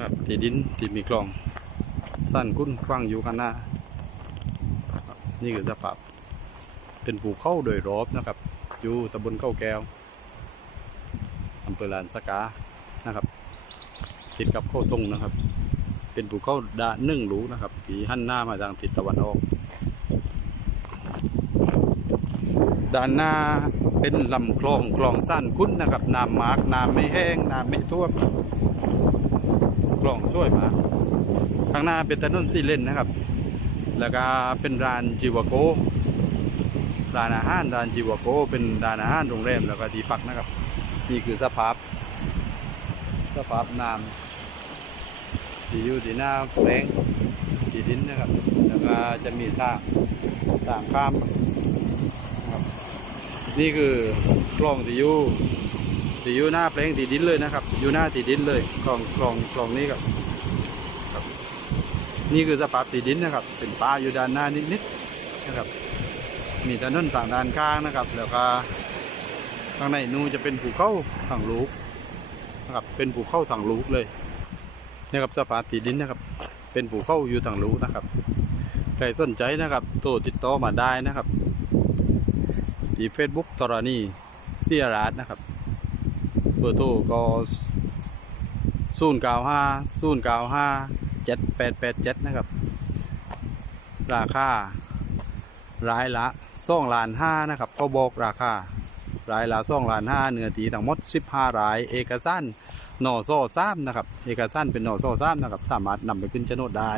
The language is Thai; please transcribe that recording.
ครับที่ดินที่มีกลอง สั้นกุ้นกว้างอยู่กันหน้า นี่คือสภาพเป็นภูเขาโดยรอบนะครับ อยู่ตำบลเก้าแก้วอำเภอลานสกานะครับ ติดกับเข้าตรงนะครับ เป็นภูเขาดานึ่งรูนะครับที่หันหน้ามาทางทิศตะวันออก ด้านหน้าเป็นลำคลองคลองสั้นคุ้นนะครับน้ำมากน้ำไม่แห้งน้ำไม่ท่วม ลองสวยมาข้างหน้าเป็นถนนสี่เลนนะครับ แล้วก็เป็นร้านจิวโกร้านอาหารร้านจิวโกเป็นร้านอาหารโรงแรมแล้วก็ที่พักนะครับ นี่คือสภาพ สภาพน้ำที่อยู่ที่หน้าแปลงที่ดินนะครับ แล้วก็จะมีทางทางข้ามนี่คือกล่องที่อยู่ ที่อยู่หน้าแปลงที่ดินเลยนะครับ อยู่หน้าที่ดินเลยกล่องกล่องกล่องนี้ครับครับ นี่คือสภาพที่ดินนะครับ เป็นป่าอยู่ด้านหน้านิดๆนะครับ มีถนนต่างด้านข้างนะครับ แล้วก็ข้างในนู้จะเป็นภูเขาทางลูกนะครับ เป็นภูเขาทางลูกเลยนะครับสภาพที่ดินนะครับ เป็นภูเขาอยู่ทางลูกนะครับใครสนใจนะครับโทรติดต่อมาได้นะครับที่เฟซบุ๊กตรณีเสียรัดนะครับ เบอร์โทรก็ศูนย์เก้าห้าศูนย์เก้าห้าเจ็ดแปดแปดเจ็ดนะครับ ราคารายละสองล้านห้านะครับเขาบอกราคารายละสองล้านห้าเนื้อตีทั้งหมดสิบห้าราย เอกสารหน่อโซ่ซ้ำนะครับ เอกสารเป็นหน่อโซ่ซ้ำนะครับ สามารถนำไปขึ้นโฉนดได้